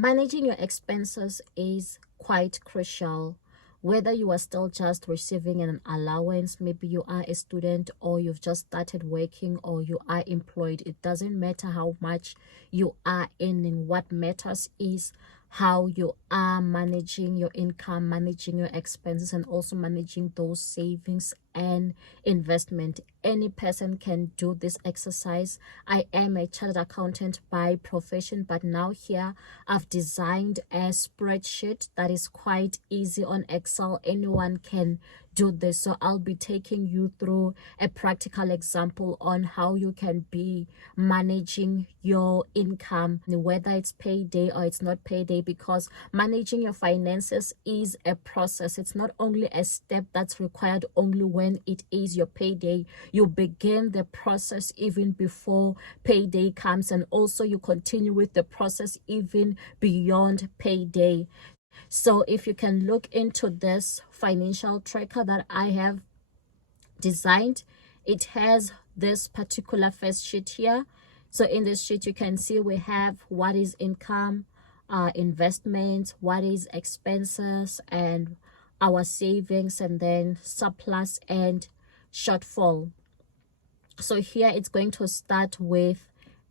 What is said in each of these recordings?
Managing your expenses is quite crucial. Whether you are still just receiving an allowance, maybe you are a student or you've just started working or you are employed, it doesn't matter how much you are earning. What matters is how you are managing your income, managing your expenses, and also managing those savings and investment. Any person can do this exercise. I am a chartered accountant by profession, but now here I've designed a spreadsheet that is quite easy on Excel. Anyone can do this. So I'll be taking you through a practical example on how you can be managing your income, whether it's payday or it's not payday, because managing your finances is a process. It's not only a step that's required only when it is your payday. You begin the process even before payday comes, and also you continue with the process even beyond payday. So if you can look into this financial tracker that I have designed, it has this particular first sheet here. So in this sheet you can see we have what is income, investments, what is expenses, and our savings, and then surplus and shortfall. So here it's going to start with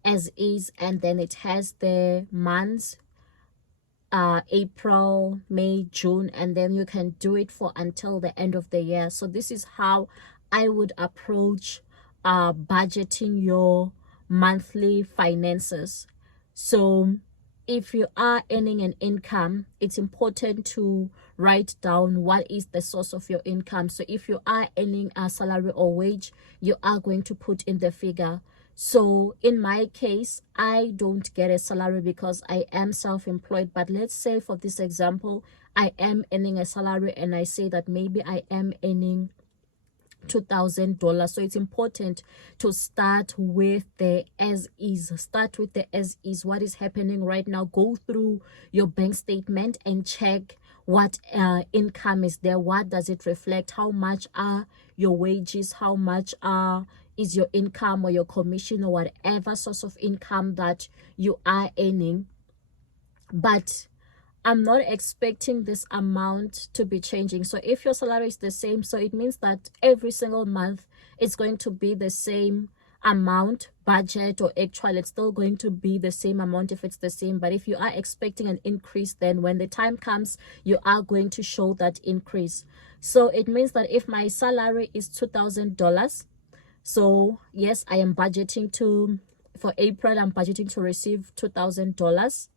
as is, and then it has the months, April, May, June, and then you can do it for until the end of the year. So this is how I would approach budgeting your monthly finances. So if you are earning an income, it's important to write down what is the source of your income. So if you are earning a salary or wage, you are going to put in the figure. So in my case, I don't get a salary because I am self-employed. But let's say for this example, I am earning a salary, and I say that maybe I am earning $2,000. So it's important to start with the as is. Start with the as is. What is happening right now? Go through your bank statement and check what income is there. What does it reflect? How much are your wages? How much is your income or your commission or whatever source of income that you are earning? But I'm not expecting this amount to be changing. So if your salary is the same, so it means that every single month it's going to be the same amount, budget or actual, it's still going to be the same amount if it's the same. But if you are expecting an increase, then when the time comes, you are going to show that increase. So it means that if my salary is $2,000, so yes, I am budgeting for April, I'm budgeting to receive $2,000,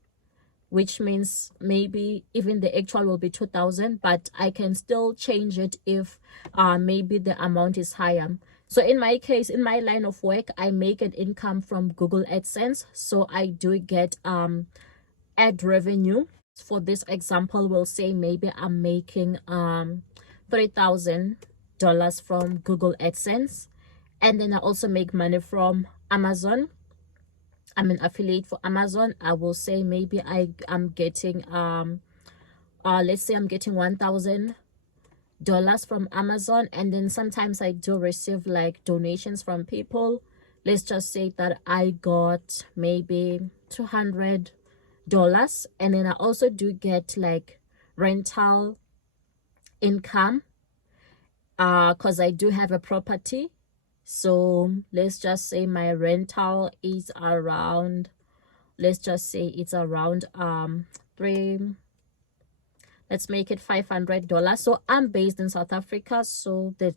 which means maybe even the actual will be 2,000, but I can still change it if maybe the amount is higher. So in my case, in my line of work, I make an income from Google AdSense. So I do get ad revenue. For this example, we'll say maybe I'm making $3,000 from Google AdSense. And then I also make money from Amazon. I'm an affiliate for Amazon. I will say maybe I'm getting let's say I'm getting $1,000 from Amazon, and then sometimes I do receive like donations from people. Let's just say that I got maybe $200, and then I also do get like rental income because I do have a property. So let's just say my rental is around, let's just say it's around let's make it $500. So I'm based in South Africa, so the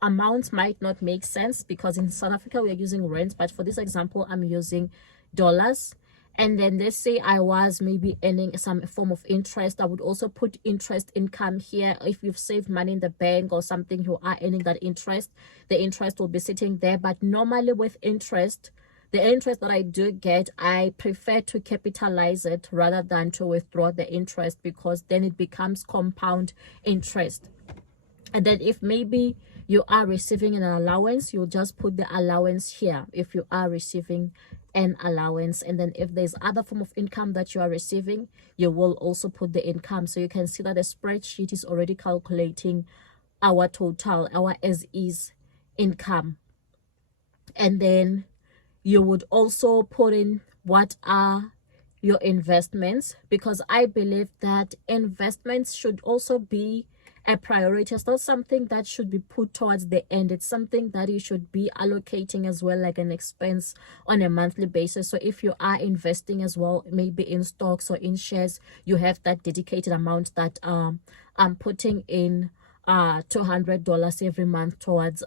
amounts might not make sense because in South Africa we are using rent, but for this example I'm using dollars. And then let's say I was maybe earning some form of interest, I would also put interest income here. If you've saved money in the bank or something, you are earning that interest, the interest will be sitting there. But normally with interest, the interest that I do get, I prefer to capitalize it rather than to withdraw the interest, because then it becomes compound interest. And then if maybe you are receiving an allowance, you'll just put the allowance here if you are receiving an allowance. And then if there's other form of income that you are receiving, you will also put the income. So you can see that the spreadsheet is already calculating our total, our as is income. And then you would also put in what are your investments, because I believe that investments should also be a priority. It's not something that should be put towards the end. It's something that you should be allocating as well, like an expense on a monthly basis. So if you are investing as well, maybe in stocks or in shares, you have that dedicated amount that I'm putting in $200 every month towards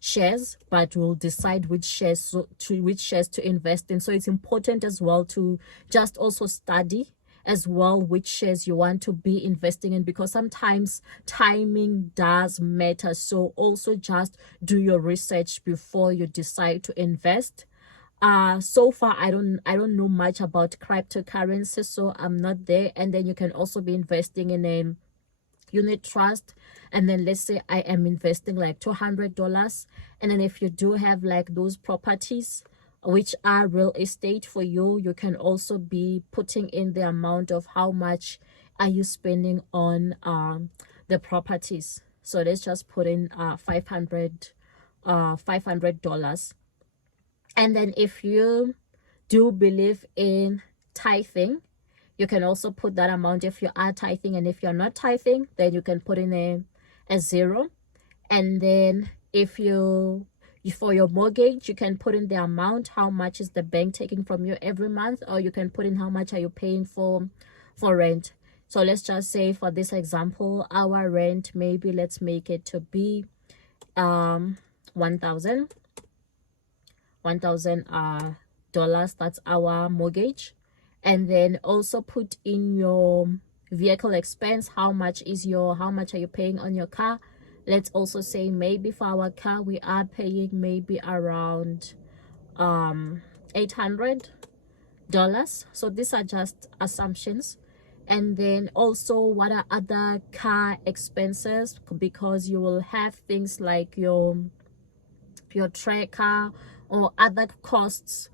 shares, but we'll decide which shares to invest in. So it's important as well to just also study as well which shares you want to be investing in, because sometimes timing does matter. So also just do your research before you decide to invest. So far I don't know much about cryptocurrency, so I'm not there. And then you can also be investing in a unit trust, and then let's say I am investing like $200, and then if you do have like those properties which are real estate for you, you can also be putting in the amount of how much are you spending on the properties. So let's just put in $500. And then if you do believe in tithing, you can also put that amount if you are tithing. And if you're not tithing, then you can put in a 0. And then if you for your mortgage, you can put in the amount, how much is the bank taking from you every month, or you can put in how much are you paying for rent. So let's just say for this example, our rent, maybe let's make it to be $1,000 dollars. That's our mortgage. And then also put in your vehicle expense. How much are you paying on your car? Let's also say maybe for our car we are paying maybe around $800. So these are just assumptions. And then also, what are other car expenses? Because you will have things like your tracker or other costs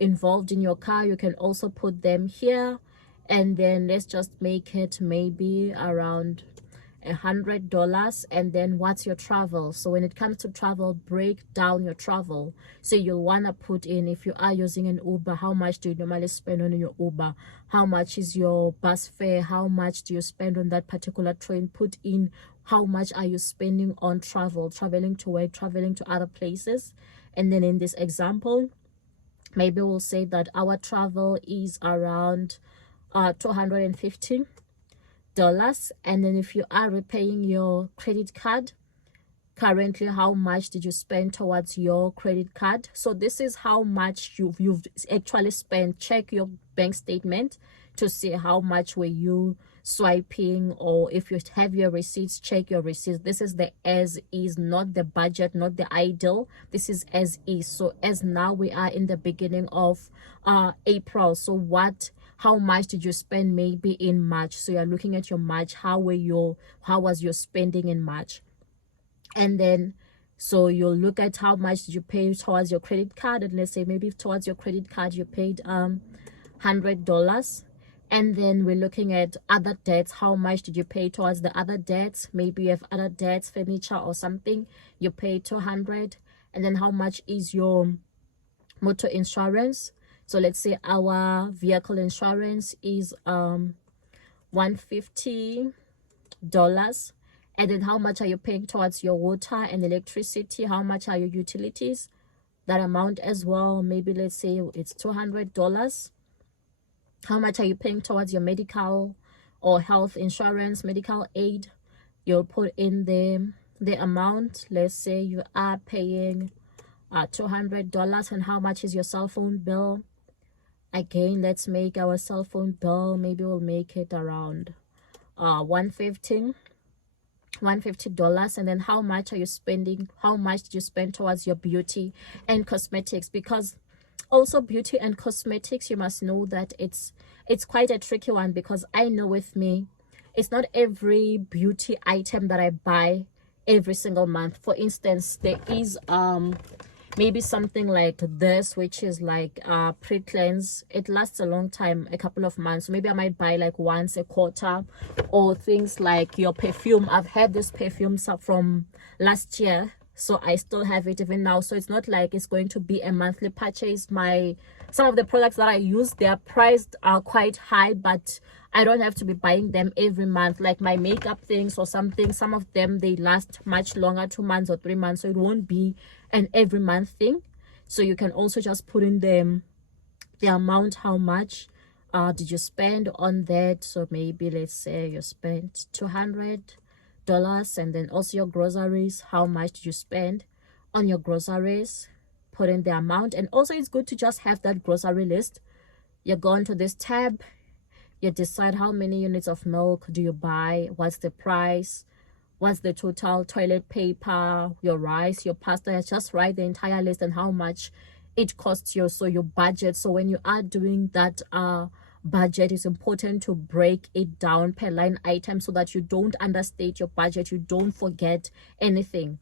involved in your car. You can also put them here. And then let's just make it maybe around $100. And then what's your travel? So when it comes to travel, break down your travel. So you'll want to put in, if you are using an Uber, how much do you normally spend on your Uber? How much is your bus fare? How much do you spend on that particular train? Put in how much are you spending on traveling to work, traveling to other places. And then in this example, maybe we'll say that our travel is around $250. And then if you are repaying your credit card, currently how much did you spend towards your credit card? So this is how much you've actually spent. Check your bank statement to see how much were you swiping, or if you have your receipts, check your receipts. This is the as is, not the budget, not the ideal. This is as is. So as now we are in the beginning of April, so how much did you spend maybe in March? So you're looking at your March. How was your spending in March? And then so you'll look at how much did you pay towards your credit card, and let's say maybe towards your credit card you paid $100. And then we're looking at other debts. How much did you pay towards the other debts? Maybe you have other debts, furniture or something, you pay $200. And then how much is your motor insurance? So let's say our vehicle insurance is $150. And then how much are you paying towards your water and electricity? How much are your utilities? That amount as well. Maybe let's say it's $200. How much are you paying towards your medical or health insurance, medical aid? You'll put in the amount. Let's say you are paying $200. And how much is your cell phone bill? Again, let's make our cell phone bill, maybe we'll make it around $150. And then how much are you spending? How much did you spend towards your beauty and cosmetics? Because also beauty and cosmetics, you must know that it's quite a tricky one, because I know with me, it's not every beauty item that I buy every single month. For instance, there is maybe something like this, which is like pre-cleanse. It lasts a long time, a couple of months. Maybe I might buy like once a quarter. Or things like your perfume. I've had this perfume from last year, so I still have it even now. So it's not like it's going to be a monthly purchase. My some of the products that I use, they are priced quite high, but I don't have to be buying them every month. Like my makeup things or something, some of them they last much longer, 2 months or 3 months, so it won't be an every month thing. So you can also just put in the amount, how much did you spend on that. So maybe let's say you spent $200, and then also your groceries, how much did you spend on your groceries, put in the amount. And also it's good to just have that grocery list. You go into this tab, you decide how many units of milk do you buy, what's the price, what's the total toilet paper, your rice, your pasta. Just write the entire list and how much it costs you, so your budget. So when you are doing that budget, it's important to break it down per line item so that you don't understate your budget, you don't forget anything.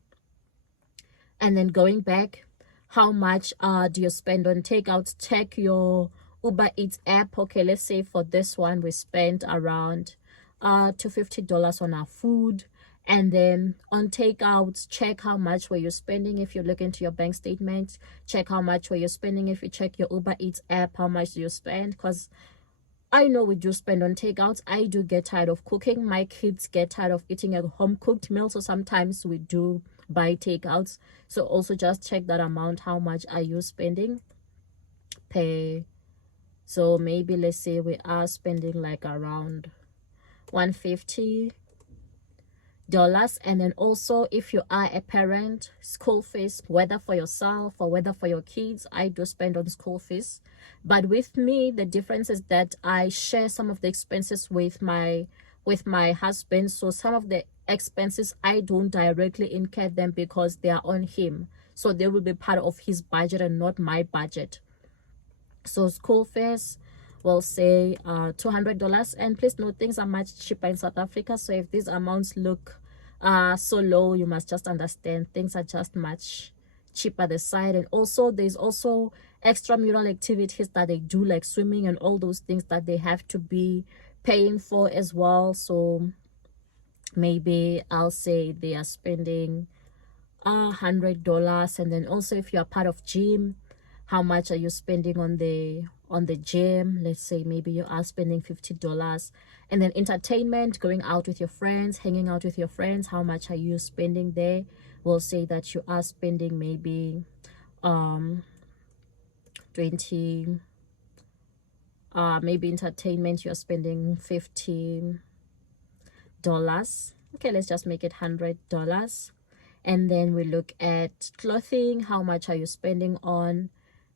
And then going back, how much do you spend on takeout? Check your Uber Eats app. Okay, let's say for this one we spent around $250 on our food. And then on takeouts, check how much were you spending. If you look into your bank statement, check how much were you spending. If you check your Uber Eats app, how much do you spend? Because I know we do spend on takeouts. I do get tired of cooking. My kids get tired of eating a home cooked meal, so sometimes we do buy takeouts. So also just check that amount. How much are you spending per? So maybe let's say we are spending like around $150. And then also, if you are a parent, school fees, whether for yourself or whether for your kids, I do spend on school fees. But with me, the difference is that I share some of the expenses with my husband. So some of the expenses I don't directly incur them because they are on him, so they will be part of his budget and not my budget. So school fees, we'll say $200. And please note, things are much cheaper in South Africa. So if these amounts look so low, you must just understand things are just much cheaper this side. And also there's also extramural activities that they do, like swimming and all those things that they have to be paying for as well. So maybe I'll say they are spending $100. And then also, if you're part of gym, how much are you spending on the gym? Let's say maybe you are spending $50. And then entertainment, going out with your friends, hanging out with your friends, how much are you spending there? We'll say that you are spending maybe 20, maybe entertainment you're spending $15. Okay, let's just make it $100. And then we look at clothing. How much are you spending on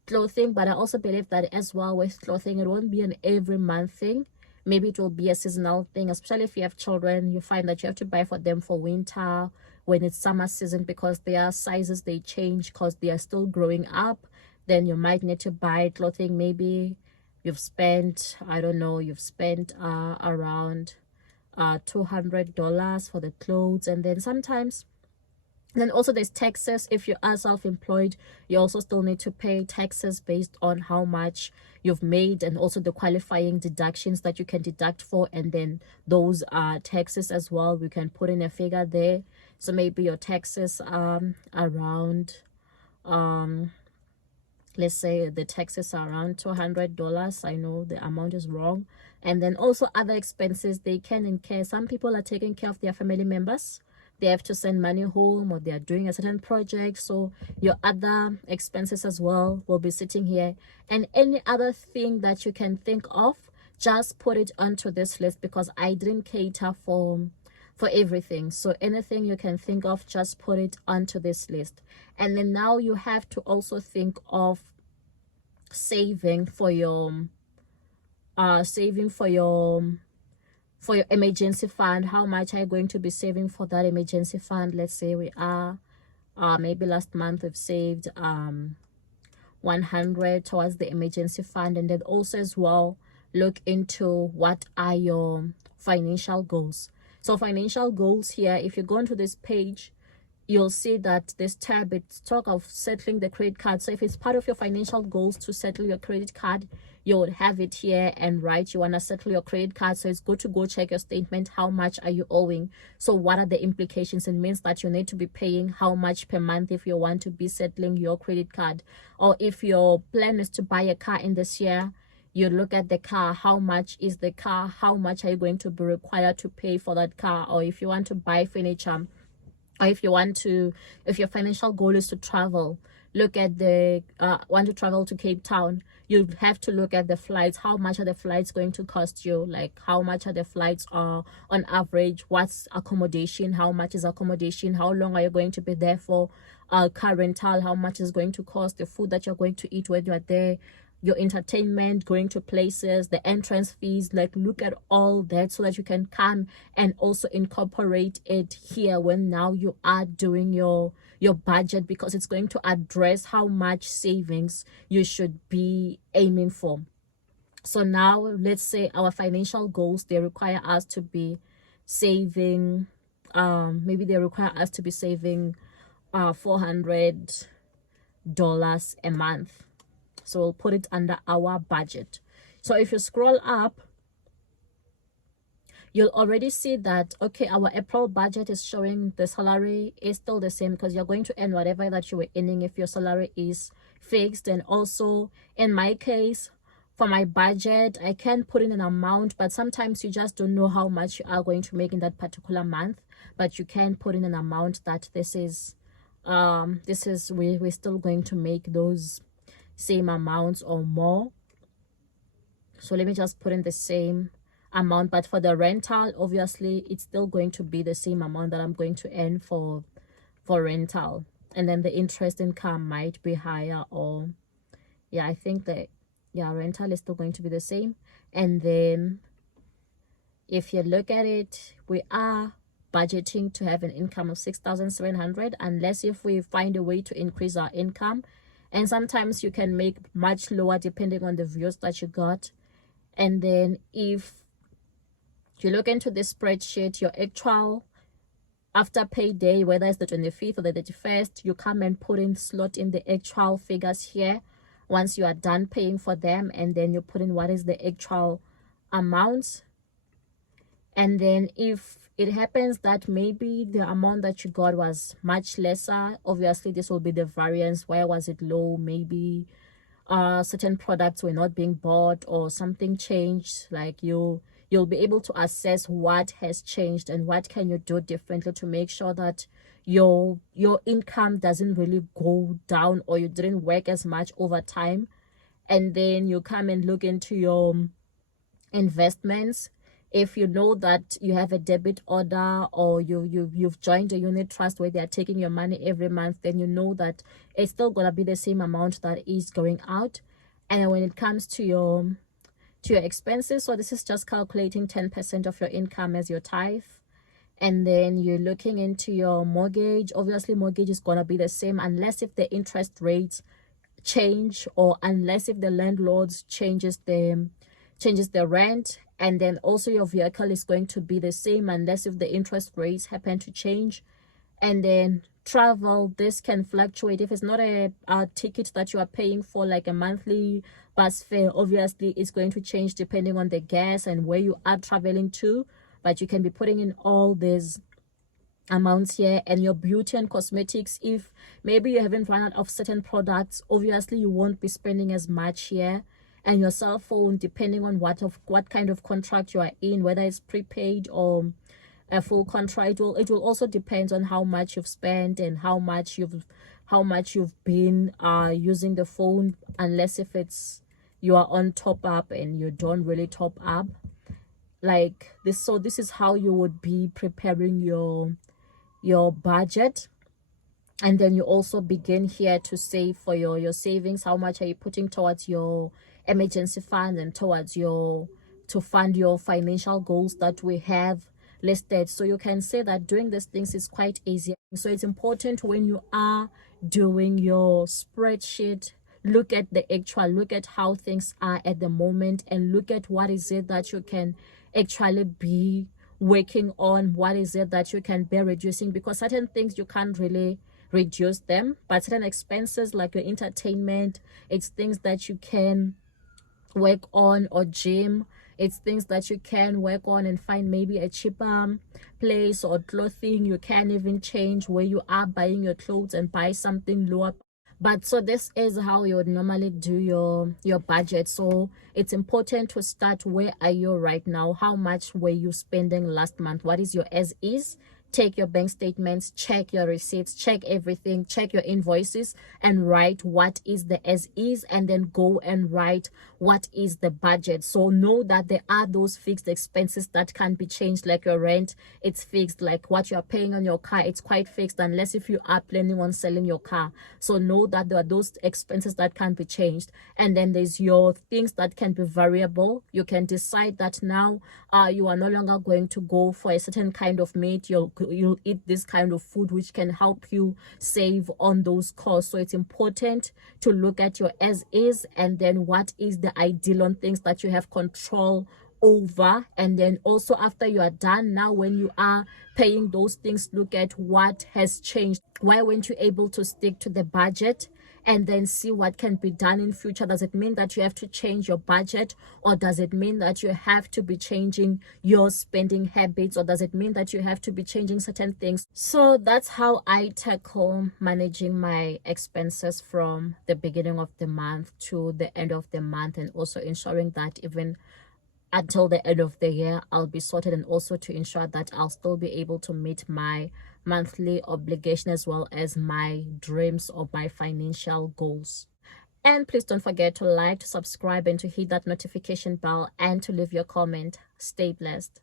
clothing? But I also believe that as well with clothing, it won't be an every month thing. Maybe it will be a seasonal thing, especially if you have children. You find that you have to buy for them for winter, when it's summer season, because their sizes, they change because they are still growing up. Then you might need to buy clothing. Maybe you've spent, I don't know, you've spent around $200 for the clothes. And then sometimes, then also there's taxes. If you are self-employed, you also still need to pay taxes based on how much you've made, and also the qualifying deductions that you can deduct for. And then those are taxes as well. We can put in a figure there. So maybe your taxes around let's say the taxes are around $200. I know the amount is wrong. And then also other expenses they can incur. Some people are taking care of their family members. They have to send money home, or they are doing a certain project. So your other expenses as well will be sitting here. And any other thing that you can think of, just put it onto this list, because I didn't cater for everything. So anything you can think of, just put it onto this list. And then now you have to also think of saving for your emergency fund. How much are you going to be saving for that emergency fund? Let's say we are maybe last month we've saved $100 towards the emergency fund. And then also as well, look into what are your financial goals. So financial goals here, if you go into this page, you'll see that this tab, it's talk of settling the credit card. So if it's part of your financial goals to settle your credit card, you would have it here and write you want to settle your credit card. So it's good to go check your statement. How much are you owing? So what are the implications? It means that you need to be paying how much per month if you want to be settling your credit card. Or if your plan is to buy a car in this year, you look at the car, how much is the car, how much are you going to be required to pay for that car. Or if you want to buy furniture, or if your financial goal is to travel, look at the want to travel to Cape Town, you have to look at the flights. How much are the flights going to cost you? Like, how much are the flights on average? What's accommodation? How much is accommodation? How long are you going to be there for? Car rental, how much is going to cost? The food that you're going to eat when you're there, your entertainment, going to places, the entrance fees. Like, look at all that so that you can come and also incorporate it here when now you are doing your budget, because it's going to address how much savings you should be aiming for. So now let's say our financial goals, they require us to be saving maybe they require us to be saving $400 a month. So we'll put it under our budget. So if you scroll up, you'll already see that, okay, our April budget is showing the salary is still the same, because you're going to earn whatever that you were earning if your salary is fixed. And also in my case, for my budget, I can put in an amount, but sometimes you just don't know how much you are going to make in that particular month. But you can put in an amount that we're still going to make those same amounts or more. So let me just put in the same amount, but for the rental, obviously it's still going to be the same amount that I'm going to earn for rental. And then the interest income might be higher, or yeah, I think that rental is still going to be the same. And then if you look at it, we are budgeting to have an income of 6,700, unless if we find a way to increase our income. And sometimes you can make much lower depending on the views that you got. And then if you look into this spreadsheet, your actual after payday, whether it's the 25th or the 31st, you come and put in, slot in the actual figures here once you are done paying for them. And then you put in what is the actual amount. And then if it happens that maybe the amount that you got was much lesser, obviously this will be the variance. Where was it low? Maybe certain products were not being bought, or something changed. Like, you'll be able to assess what has changed and what can you do differently to make sure that your income doesn't really go down, or you didn't work as much over time. And then you come and look into your investments. If you know that you have a debit order, or you've joined a unit trust where they are taking your money every month, then you know that it's still gonna be the same amount that is going out. And when it comes to your expenses, so this is just calculating 10% of your income as your tithe. And then you're looking into your mortgage. Obviously mortgage is gonna be the same, unless if the interest rates change, or unless if the landlords changes the rent. And then also your vehicle is going to be the same, unless if the interest rates happen to change. And then travel, this can fluctuate. If it's not a ticket that you are paying for, like a monthly bus fare, obviously it's going to change depending on the gas and where you are traveling to. But you can be putting in all these amounts here. And your beauty and cosmetics, if maybe you haven't run out of certain products, obviously you won't be spending as much here. And your cell phone, depending on what kind of contract you are in, whether it's prepaid or a full contract, it will also depend on how much you've spent and how much you've been using the phone, unless if it's you are on top up and you don't really top up like this. So this is how you would be preparing your budget. And then you also begin here to save for your savings. How much are you putting towards your emergency fund and towards to fund your financial goals that we have listed. So you can say that doing these things is quite easy. So it's important when you are doing your spreadsheet, look at how things are at the moment, and look at what is it that you can actually be working on, what is it that you can be reducing, because certain things you can't really reduce them, but certain expenses like your entertainment, it's things that you can work on, or gym. It's things that you can work on and find maybe a cheaper place, or clothing. You can even change where you are buying your clothes and buy something lower. But so this is how you would normally do your budget. So it's important to start, where are you right now? How much were you spending last month? What is your as is? Take your bank statements, check your receipts, check everything, check your invoices, and write what is the as is, and then go and write what is the budget. So know that there are those fixed expenses that can be changed, like your rent, it's fixed. Like what you are paying on your car, it's quite fixed, unless if you are planning on selling your car. So know that there are those expenses that can be changed. And then there's your things that can be variable. You can decide that now you are no longer going to go for a certain kind of meat. You'll eat this kind of food, which can help you save on those costs. So it's important to look at your as is, and then what is the ideal on things that you have control over. And then also, after you are done, now when you are paying those things, look at what has changed. Why weren't you able to stick to the budget? And then see what can be done in future. Does it mean that you have to change your budget, or does it mean that you have to be changing your spending habits, or does it mean that you have to be changing certain things? So that's how I tackle managing my expenses from the beginning of the month to the end of the month, and also ensuring that even until the end of the year I'll be sorted, and also to ensure that I'll still be able to meet my monthly obligation, as well as my dreams or my financial goals. And please don't forget to like, to subscribe, and to hit that notification bell, and to leave your comment. Stay blessed.